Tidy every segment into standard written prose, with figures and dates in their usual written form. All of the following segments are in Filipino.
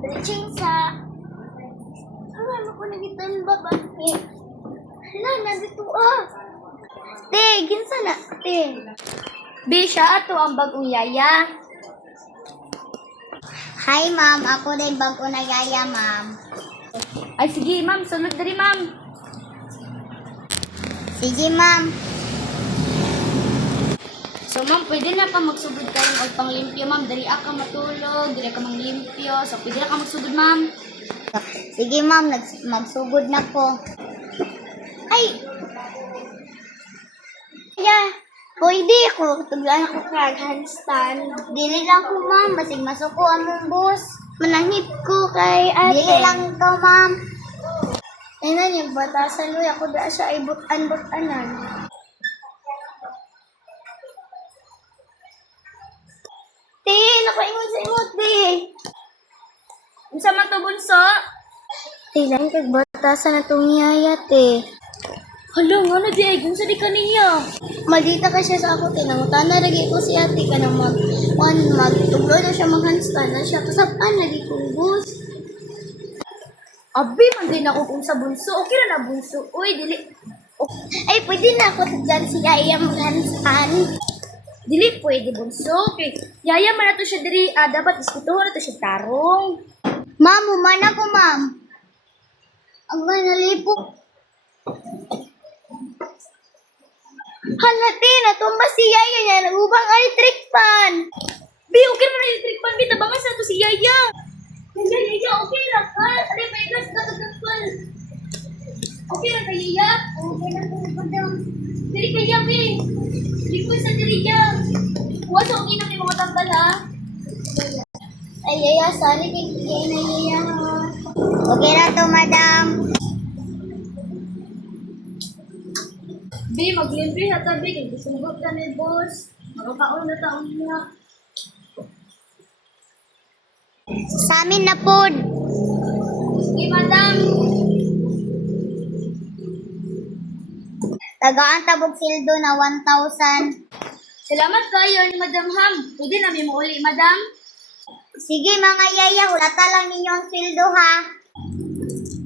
Reaching sa... Ano ko nagitan ba ba? Hala, nandito Te, ginsa na, te. Be, siya ato ang bagong yaya. Hi, ma'am. Ako din bago na yaya, ma'am. Ay, sige, ma'am. Sunod na rin, ma'am. Sige, ma'am. So, ma'am, pwede na ka magsugod kayo o panglimpyo, ma'am. Dali ka matulog, dali ka manglimpyo. So, pwede na ka magsugod, ma'am. Sige, ma'am. Magsugod na ko. Ay! Yeah. Pwede ako. Tuglan ako kag handstand. Dili lang ko, ma'am. Basig masuko among boss. Manangip ko kay ate. Dili lang to, ma'am. Ay na niya, batasan mo. Ako da siya ay but-an-but-anan. Te, nakaingon sa imot, te. Unsa man to, bunso? Te, lang kag batasan na itong yaya, te. Hala, nga na, di. Kung sa di kaniya. Maldita ka siya sa ako, te. Nangutan na lagi ko si ate ka nang magtuglo na siya, mag-handstand na siya. Kasapan, lagi kong bus. Abi, man din ako kung sa bunso. Okay na na, bunso. Uy, dili. Ay, pwede na ako dyan si Yaya mag-handstand. Dili, pwede, bunso. Okay. Yaya man na to siya diri. Dapat iskutuhan na to siya tarong. Ma'am, humana ko, ma'am. Ang nalipo. Halati, natumba si Yaya niya. Nagubang electric fan. Bi, okay na electric fan. Bi, tabangan sa to si Yaya. Yaya, okay na ka. Ano, may gas ka nagkakal. Okay na ka, Yaya. Okay na po, madam. Dili ka, Yaya, Bi. Dili ko sa dili, Yaya. Huwag sa okay na may mga tambal, ha? Ay, Yaya, sorry. Tingin na, Yaya. Okay na to, madam. Bi, mag-libre na tabi. Kaya gusugot ka ni boss. Makakaon na taon niya. Sa amin na po. Sige, madam. Tagaan tabog sildo na 1,000. Salamat kayo ni Madam Ham. Pwede na may mauli, madam. Sige, mga yaya. Hulata lang ninyo ang sildo, ha?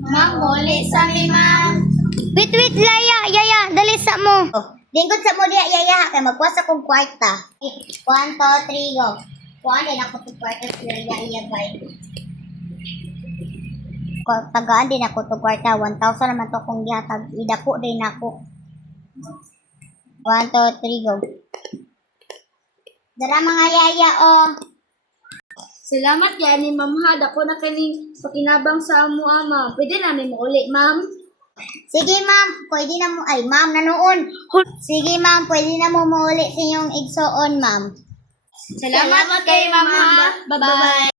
Ma'am, mauli sa amin, ma'am. Wait, yaya. Yaya, dali sa mo. Dingkod sa mo diya, yaya, ha? Kaya magpuasa kong kwarta. 1, 2, 3, go. Kuha din ako sa kwarta sa yaya, bye. Tagaan din ako to kwarta. 1,000 naman to kung gihatag. Idako din ako. 1, 2, 3, go. Dara mga yaya, oh. Salamat yan ni Ma'am Had. Ako na kaning pakinabang sa amo, ma'am. Pwede na may mauli, ma'am. Sige, ma'am. Pwede na mo. Ay, ma'am, nanoon. Sige, ma'am. Pwede na mo mauli sa inyong igsoon, ma'am. Salamat kay Ma'am Ha. Bye-bye.